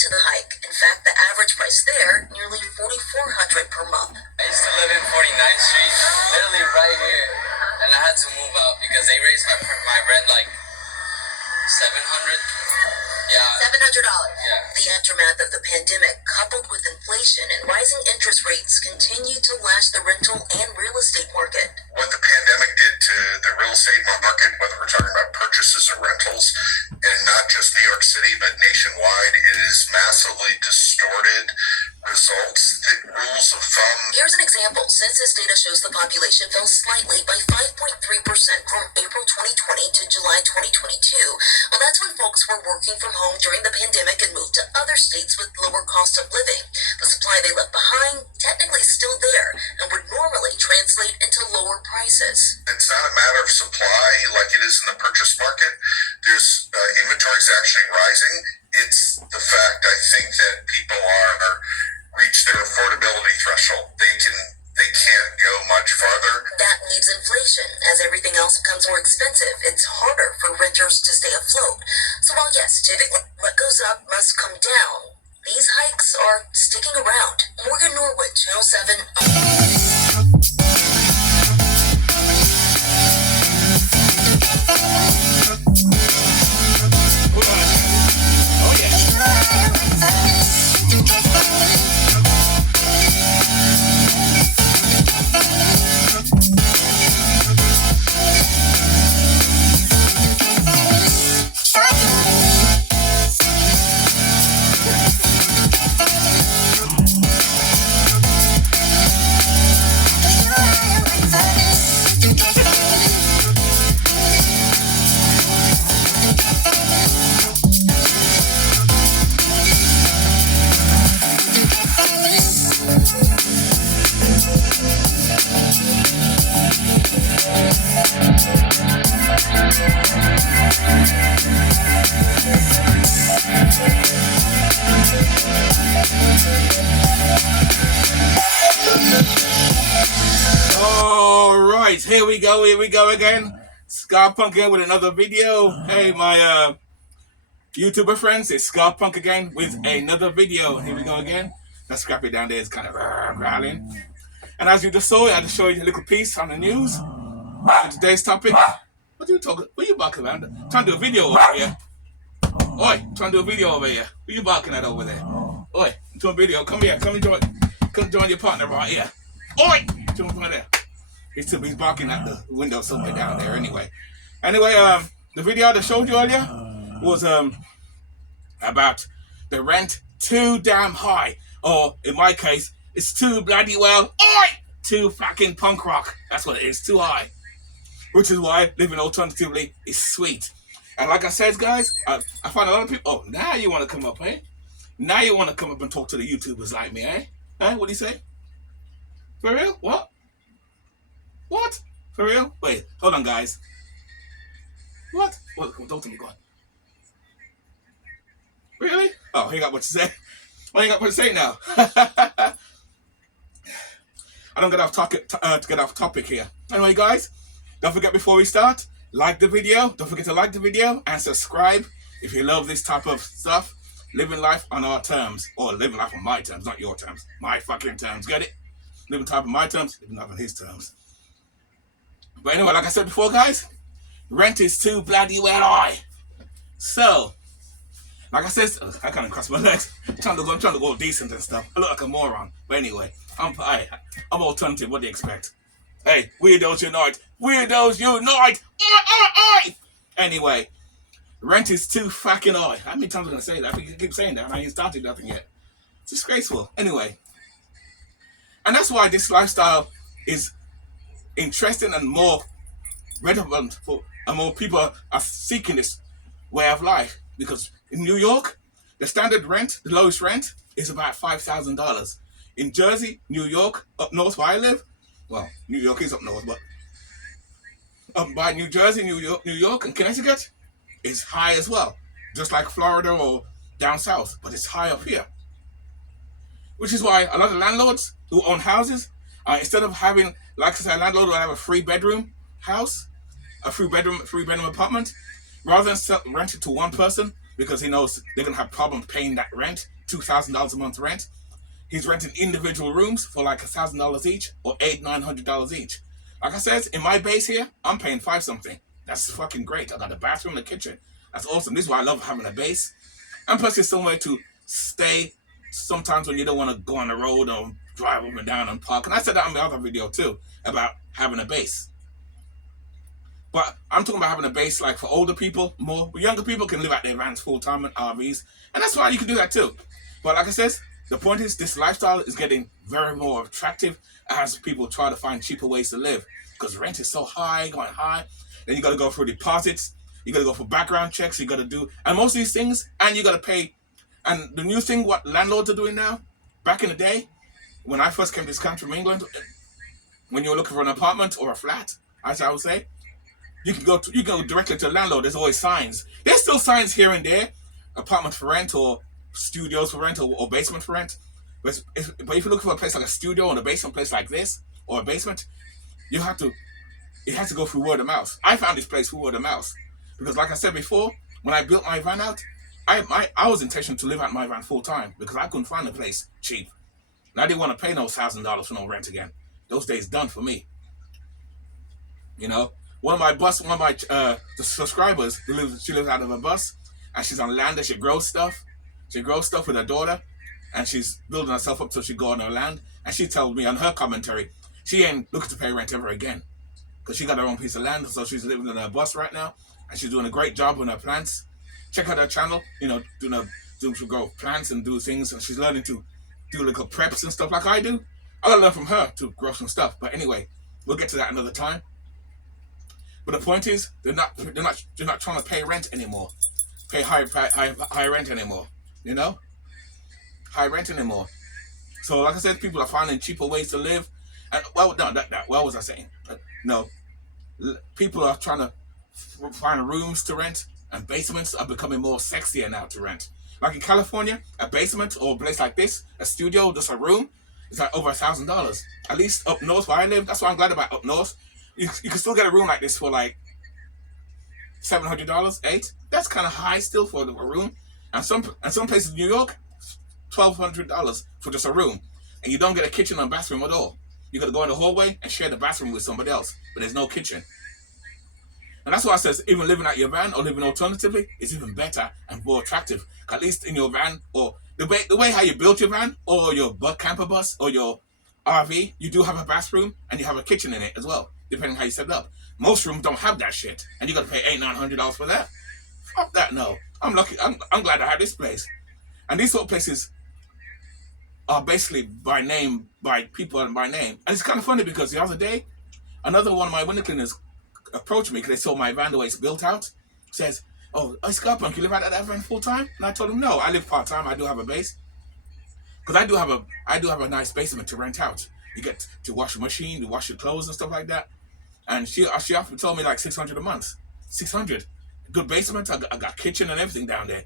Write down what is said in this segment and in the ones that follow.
to the hike. In fact, the average price there, nearly $4,400 per month. I used to live in 49th Street, literally right here, and I had to move out because they raised my rent like $700. Yeah. $700. Yeah. The aftermath of the pandemic, coupled with inflation and rising interest rates, continue to lash the rental and real estate market. What the pandemic did to the real estate market, whether we're talking about purchases or rentals, and not just New York City, but nationwide, it has massively distorted results. The rules of thumb. Here's an example. Census data shows the population fell slightly by 5.3% from April 2020 to July 2022. Well, that's when folks were working from home during the pandemic and moved to other states with lower cost of living. The supply they left behind, technically still there, and would normally translate into lower prices. It's not a matter of supply like it is in the purchase market. There's inventory is actually rising. It's the fact, I think, that people are reach their affordability threshold. They can't go much farther. That leaves inflation. As everything else becomes more expensive, it's harder for renters to stay afloat. So while yes, typically what goes up must come down, these hikes are sticking around. Morgan Norwood, Channel 7. Here we go again. Scarpunk here with another video. Hey, my YouTuber friends, it's Scarpunk again with another video. Here we go again. That Scrappy down there is kind of growling. And as you just saw, I just showed you a little piece on the news. For today's topic. What are you talking? What are you barking about? Trying to do a video over here. Oi, trying to do a video over here. What are you barking at over there? Oi, do a video. Come here. Come join your partner right here. Oi, jump right there. He's barking at the window somewhere down there anyway. The video I showed you earlier was about the rent too damn high. Or in my case, it's too bloody well, too fucking punk rock. That's what it is, too high. Which is why living alternatively is sweet. And like I said, guys, I find a lot of people, now you want to come up, eh? Now you want to come up and talk to the YouTubers like me, eh? What do you say? For real? What? What? For real? Wait, hold on, guys. What? Don't tell me, go on. Really? Oh, you got what to say? Well, you got what to say now. I don't get off topic here. Anyway, guys, don't forget before we start, like the video. Don't forget to like the video and subscribe if you love this type of stuff. Living life on our terms, or living life on my terms, not your terms. My fucking terms. Get it? Living life on my terms, living life on his terms. But anyway, like I said before, guys, rent is too bloody well high. So, like I said, I can't cross my legs. I'm trying to go decent and stuff. I look like a moron. But anyway, I'm alternative. What do you expect? Hey, weirdos unite! Weirdos unite! Anyway, rent is too fucking high. How many times am I gonna say that? I think you keep saying that, and I ain't started nothing yet. It's disgraceful. Anyway, and that's why this lifestyle is interesting and more relevant for, and more people are seeking this way of life, because in New York, the standard rent, the lowest rent, is about $5,000. In Jersey, New York, up north where I live, well, New York is up north, but up by New Jersey, New York, and Connecticut, it's high as well, just like Florida or down south, but it's high up here. Which is why a lot of landlords who own houses, instead of having, like I said, a landlord will have a 3-bedroom house, a 3-bedroom apartment, rather than rent it to one person because he knows they're gonna have problems paying that rent, $2,000 a month rent. He's renting individual rooms for like $1,000 each or $900 each. Like I said, in my base here, I'm paying $5 something. That's fucking great. I got a bathroom and a kitchen. That's awesome. This is why I love having a base. And plus, it's somewhere to stay sometimes when you don't want to go on the road or drive up and down and park. And I said that in my other video too, about having a base. But I'm talking about having a base like for older people more. Younger people can live out their vans full time and RVs. And that's why you can do that too. But like I said, the point is this lifestyle is getting very more attractive as people try to find cheaper ways to live. Because rent is so high, going high. Then you got to go through deposits. You got to go for background checks. You got to do, and most of these things, and you got to pay. And the new thing, what landlords are doing now, back in the day, when I first came to this country from England, when you were looking for an apartment or a flat, as I would say, you can go directly to a landlord. There's always signs. There's still signs here and there, apartment for rent or studios for rent or basement for rent. But if you're looking for a place like a studio or a basement place like this or a basement, it has to go through word of mouth. I found this place through word of mouth because, like I said before, when I built my van out, I was intentional to live out my van full time because I couldn't find a place cheap, and I didn't want to pay no $1,000 for no rent again. Those days done for me. You know, one of my the subscribers, she lives out of a bus, and she's on land and she grows stuff. She grows stuff with her daughter, and she's building herself up so she go on her land. And she told me on her commentary, she ain't looking to pay rent ever again because she got her own piece of land, so she's living in her bus right now, and she's doing a great job on her plants. Check out her channel, you know, to grow plants and do things, and she's learning to do little preps and stuff like I do. I gotta learn from her to grow some stuff. But anyway, we'll get to that another time. But the point is, they're not trying to pay rent anymore, pay high rent anymore. You know, high rent anymore. So like I said, people are finding cheaper ways to live. And well, no, what was I saying? No, people are trying to find rooms to rent, and basements are becoming more sexier now to rent. Like in California, a basement or a place like this, a studio, just a room, it's like over $1,000. At least up north where I live, that's what I'm glad about up north. You can still get a room like this for like $700, $800. That's kind of high still for a room. And some places in New York, $1,200 for just a room, and you don't get a kitchen or bathroom at all. You got to go in the hallway and share the bathroom with somebody else, but there's no kitchen. And that's why I says even living out your van or living alternatively is even better and more attractive. At least in your van or the way how you built your van or your camper bus or your RV, you do have a bathroom and you have a kitchen in it as well, depending how you set it up. Most rooms don't have that shit, and you got to pay $800-900 for that. Fuck that, no. I'm lucky. I'm glad I have this place. And these sort of places are basically by name, by people and by name. And it's kind of funny because the other day, another one of my window cleaners approached me because they saw my van the way it's built out. Says, "Oh, Scott Punk, you live out of that van full time?" And I told him, "No, I live part time. I do have a base because I do have a nice basement to rent out. You get to wash your machine, to wash your clothes and stuff like that." And she often told me like $600 a month. $600, good basement. I got kitchen and everything down there.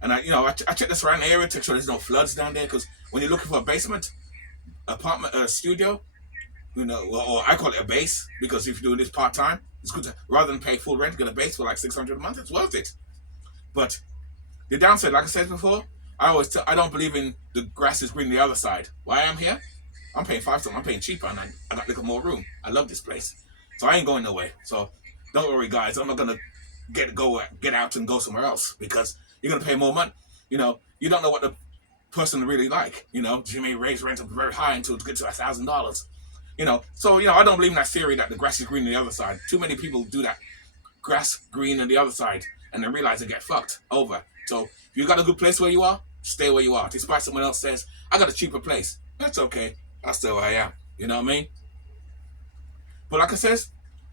And I check the surrounding area to make sure there's no floods down there, because when you're looking for a basement, apartment, studio, or I call it a base, because if you're doing this part time, it's good to, rather than pay full rent, get a base for like $600 a month. It's worth it. But the downside, like I said before, I don't believe in the grass is green the other side. Why I'm here, I'm paying $5. I'm paying cheaper, and I got a little more room. I love this place, so I ain't going nowhere. So don't worry, guys. I'm not gonna get out and go somewhere else because you're gonna pay more money. You don't know what the person really like. She may raise rent up very high until it gets to $1,000. So I don't believe in that theory that the grass is green on the other side. Too many people do that, grass green on the other side, and then realize they get fucked over. So if you got a good place where you are, stay where you are. Despite someone else says, "I got a cheaper place," that's okay. I'll stay where I am. You know what I mean? But like I said,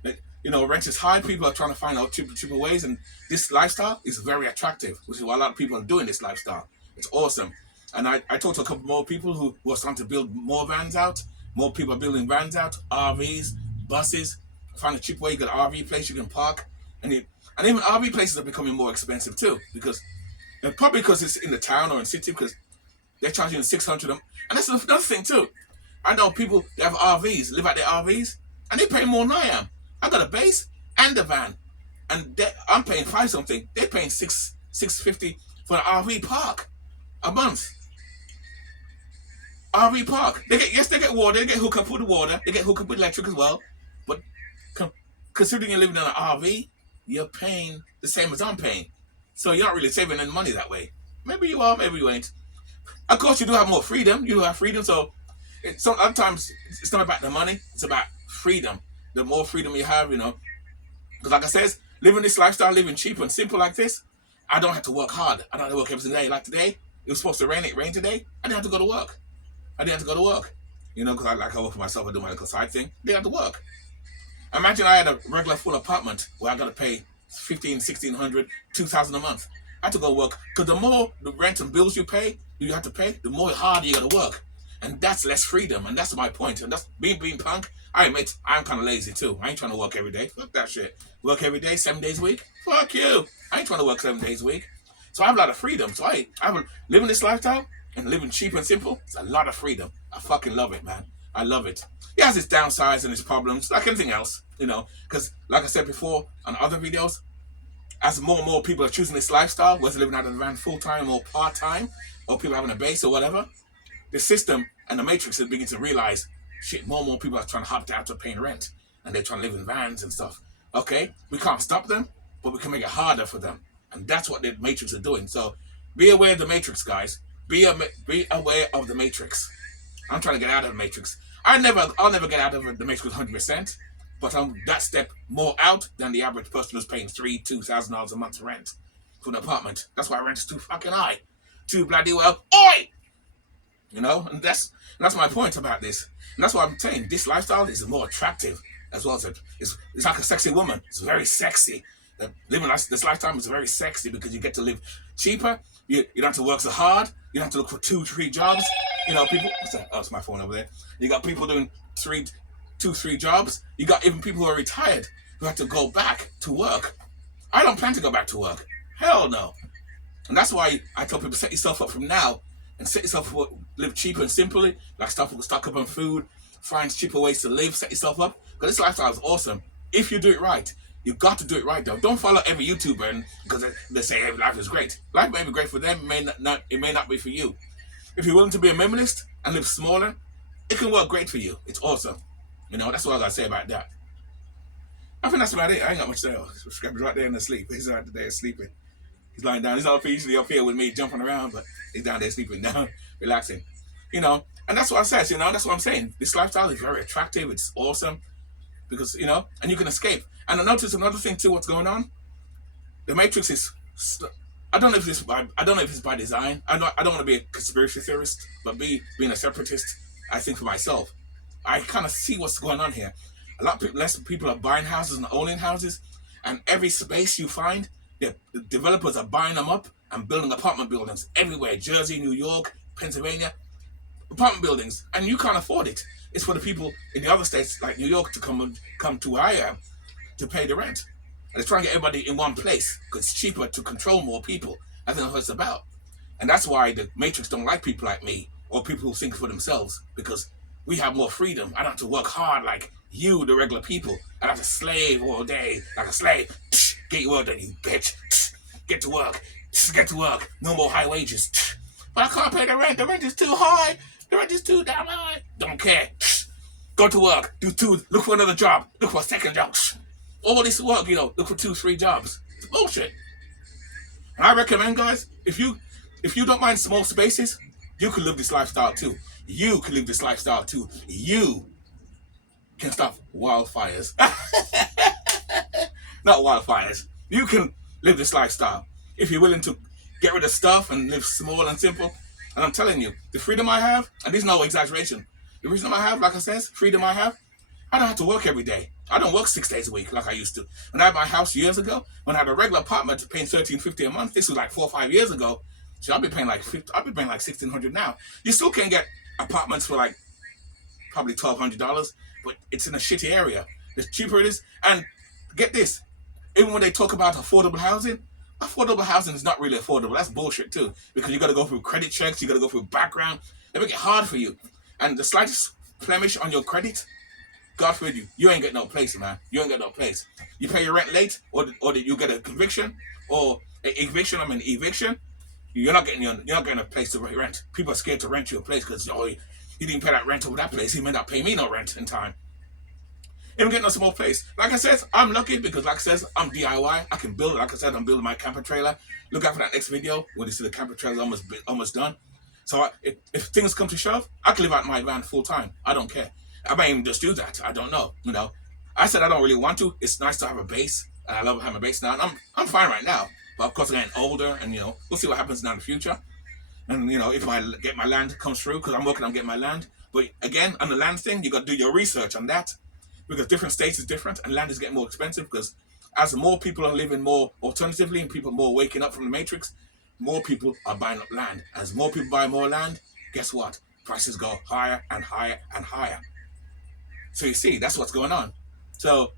rent is high. People are trying to find out cheaper ways, and this lifestyle is very attractive, which is why a lot of people are doing this lifestyle. It's awesome. And I talked to a couple more people who are starting to build more vans out. More people are building vans out, RVs, buses, find a cheap way. You got an RV place you can park, and even RV places are becoming more expensive too, because probably because it's in the town or in city, because they're charging 600. And that's another thing too. I know people that have RVs, live out their RVs, and they pay more than I am. I got a base and a van, and I'm paying 5 something. They're paying $650 for an RV park a month. RV park. They get water. They get hooked up with the water. They get hooked up with electric as well. But considering you're living in an RV, you're paying the same as I'm paying. So you're not really saving any money that way. Maybe you are, maybe you ain't. Of course, you do have more freedom. You do have freedom. So sometimes it's not about the money. It's about freedom. The more freedom you have, you know. Because like I said, living this lifestyle, living cheap and simple like this, I don't have to work hard. I don't have to work every single day. Like today, it was supposed to rain. It rained today. I didn't have to go to work. You know, because I work for myself. I do my little side thing. They have to work. Imagine I had a regular full apartment where I got to pay $1,500, $1,600, $2,000 a month. I had to go work, because the more the rent and bills you have to pay, the more harder you got to work, and that's less freedom. And that's my point. And that's being punk. I admit I'm kind of lazy too. I ain't trying to work every day. Fuck that shit. Work every day, 7 days a week. Fuck you. I ain't trying to work 7 days a week. So I have a lot of freedom. So I living this lifestyle and living cheap and simple. It's a lot of freedom. I fucking love it, man. I love it. It has its downsides and its problems, like anything else, you know. Because, like I said before on other videos, as more and more people are choosing this lifestyle, whether living out of the van full-time or part-time, or people having a base or whatever, the system and the matrix is beginning to realize, shit, more and more people are trying to opt out of paying rent, and they're trying to live in vans and stuff. Okay, we can't stop them, but we can make it harder for them. And that's what the matrix are doing. So be aware of the matrix, guys. Be aware of the matrix. I'm trying to get out of the matrix. I'll never get out of the matrix 100%, but I'm that step more out than the average person who's paying $2,000 a month rent for an apartment. That's why rent is too fucking high. Too bloody well. Oi! You know, and that's my point about this. And that's why I'm saying this lifestyle is more attractive as well. It's like a sexy woman. It's very sexy. Living this lifetime is very sexy because you get to live cheaper. You don't have to work so hard. You don't have to look for 2-3 jobs. You know, people. Oh, it's my phone over there. You got people doing 2-3 jobs. You got even people who are retired who have to go back to work. I don't plan to go back to work. Hell no. And that's why I tell people, set yourself up from now and set yourself up, live cheaper and simply, like stock up on food, find cheaper ways to live, set yourself up. Because this lifestyle is awesome. If you do it right. You got to do it right, though. Don't follow every YouTuber because they say every life is great. Life may be great for them, it may not be for you. If you're willing to be a minimalist and live smaller, it can work great for you. It's awesome. You know, that's what I gotta say about that. I think that's about it. I ain't got much to say. Scrappy's right there in the sleep. He's out there sleeping. He's lying down. He's not usually up here with me jumping around, but he's down there sleeping down, relaxing. You know, and that's what I said. You know, that's what I'm saying. This lifestyle is very attractive. It's awesome because, you know, and you can escape. And I noticed another thing too. What's going on? The Matrix is. I don't know if it's by design. I don't want to be a conspiracy theorist, but being a separatist, I think for myself, I kind of see what's going on here. A lot less people are buying houses and owning houses, and every space you find, the developers are buying them up and building apartment buildings everywhere. Jersey, New York, Pennsylvania, apartment buildings, and you can't afford it. It's for the people in the other states like New York to come to where I am to pay the rent. And they're trying to get everybody in one place because it's cheaper to control more people. I think that's what it's about. And that's why the Matrix don't like people like me or people who think for themselves, because we have more freedom. I don't have to work hard like you, the regular people. I don't have to slave all day like a slave. Get your work done, you bitch. Get to work. Get to work. No more high wages. But I can't pay the rent. The rent is too high. The rent is too damn high. Don't care. Go to work. Look for another job. Look for a second job. All this work, you know, look for 2-3 jobs. It's bullshit. And I recommend, guys, if you don't mind small spaces, you can live this lifestyle too. You can live this lifestyle too. You can stop wildfires. Not wildfires. You can live this lifestyle if you're willing to get rid of stuff and live small and simple. And I'm telling you, the freedom I have, and this is no exaggeration, the reason I have, like I said, freedom I have, I don't have to work every day. I don't work 6 days a week like I used to. When I had my house years ago, when I had a regular apartment paying $1,350 a month, this was like 4 or 5 years ago. So I'll be paying like $1,600 now. You still can get apartments for like probably $1,200, but it's in a shitty area. the cheaper it is. And get this, even when they talk about affordable housing is not really affordable. That's bullshit too, because you got to go through credit checks, you got to go through background. They make it hard for you, and the slightest blemish on your credit, God forbid you ain't get no place, man. You ain't get no place. You pay your rent late, or you get a conviction or eviction. You're not getting a place to rent. People are scared to rent you a place because you didn't pay that rent over that place. He may not pay me no rent in time. Even getting a small place. Like I said, I'm lucky because, like I said, I'm DIY. I can build. Like I said, I'm building my camper trailer. Look out for that next video when you see the camper trailer almost done. So if things come to shove, I can live out in my van full time. I don't care. I might even just do that. I don't know. I said I don't really want to. It's nice to have a base. And I love having a base now. And I'm fine right now. But of course, I'm getting older, and we'll see what happens now in the future. And if I get my land comes through, because I'm working on getting my land. But again, on the land thing, you got to do your research on that, because different states is different, and land is getting more expensive. Because as more people are living more alternatively, and people are more waking up from the matrix, more people are buying up land. As more people buy more land, guess what? Prices go higher and higher and higher. So you see, that's what's going on. So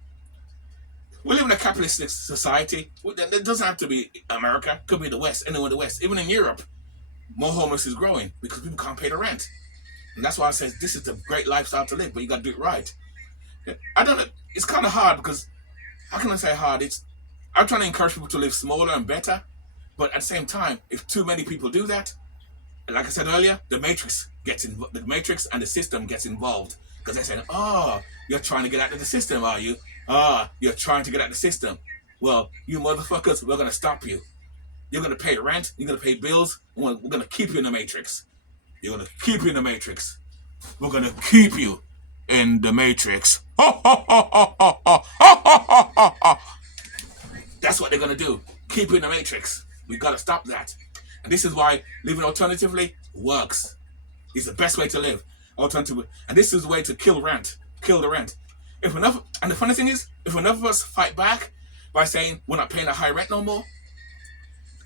we live in a capitalistic society. It doesn't have to be America. It could be the West, anywhere in the West. Even in Europe, more homeless is growing because people can't pay the rent. And that's why I say this is the great lifestyle to live, but you got to do it right. I don't know. It's kind of hard because, how can I say hard? I'm trying to encourage people to live smaller and better. But at the same time, if too many people do that, like I said earlier, the matrix and the system gets involved. Because they're saying, you're trying to get out of the system, are you? You're trying to get out of the system. Well, you motherfuckers, we're going to stop you. You're going to pay rent. You're going to pay bills. We're going to keep you in the matrix. You're going to keep you in the matrix. We're going to keep you in the matrix. That's what they're going to do. Keep you in the matrix. We got to stop that. And this is why living alternatively works. It's the best way to live. Alternatively. And this is the way to kill the rent. And the funny thing is, if enough of us fight back by saying we're not paying a high rent no more,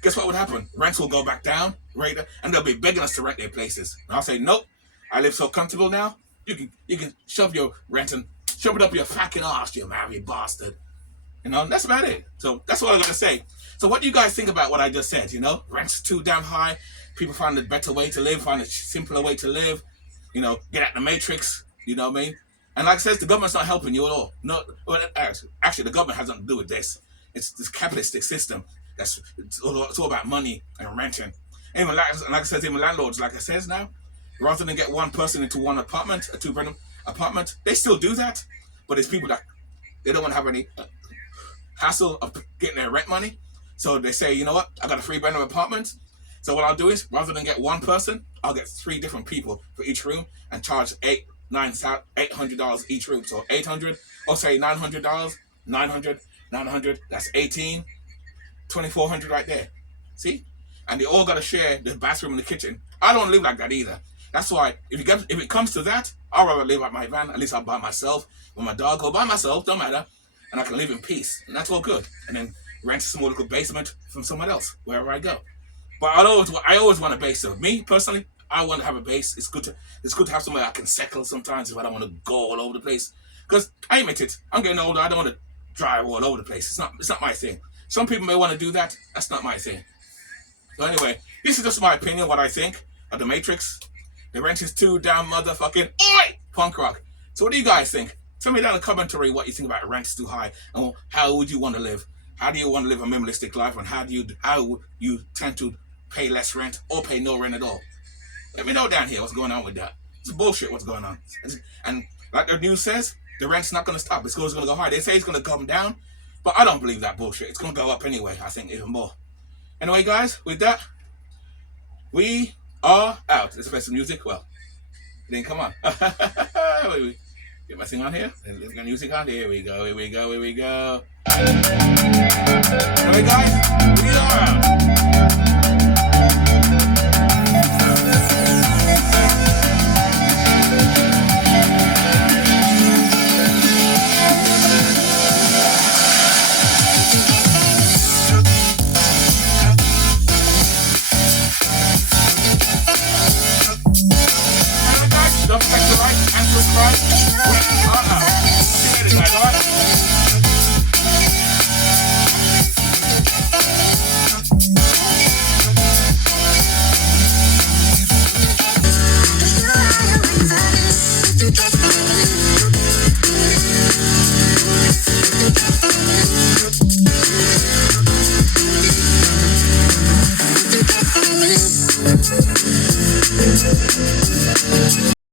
guess what would happen? Rents will go back down, right? And they'll be begging us to rent their places. And I'll say, nope, I live so comfortable now. You can shove your rent and shove it up your fucking ass, you married bastard. That's about it. So that's what I'm gonna say. So what do you guys think about what I just said? Rent's too damn high. People find a better way to live, find a simpler way to live. Get out the matrix. You know what I mean? And like I said, the government's not helping you at all. No, well, actually, the government has nothing to do with this. It's this capitalistic system. It's all about money and renting. Even like I said, even landlords, like I said now, rather than get one person into one apartment, a 2-bedroom apartment, they still do that. But it's people that they don't want to have any hassle of getting their rent money. So they say, you know what? I got a 3-bedroom apartment. So what I'll do is, rather than get one person, I'll get 3 different people for each room and charge $800 each room. So $800, or say $900, 900, that's 18, $2,400 right there. See? And they all got to share the bathroom and the kitchen. I don't live like that either. That's why, if it comes to that, I'd rather live at my van. At least I'm by myself. With my dog, go by myself, don't matter. And I can live in peace. And that's all good. And then rent a small little basement from someone else, wherever I go. But I always want a base. So me, personally, I want to have a base. It's good to have somewhere I can settle sometimes if I don't want to go all over the place. Because I admit it, I'm getting older. I don't want to drive all over the place. It's not my thing. Some people may want to do that. That's not my thing. So anyway, this is just my opinion, what I think of the Matrix. The rent is too damn motherfucking punk rock. So what do you guys think? Tell me down in the commentary what you think about rent is too high and how would you want to live? How do you want to live a minimalistic life, and how you tend to pay less rent or pay no rent at all? Let me know down here what's going on with that. It's bullshit what's going on. And like the news says, the rent's not going to stop. It's going to go high. They say it's going to come down, but I don't believe that bullshit. It's going to go up anyway, I think, even more. Anyway, guys, with that, we are out. Let's play some music. Well, it didn't come on. Get my thing on here. Let's get music on. Here we go. Anyway, guys, we are out.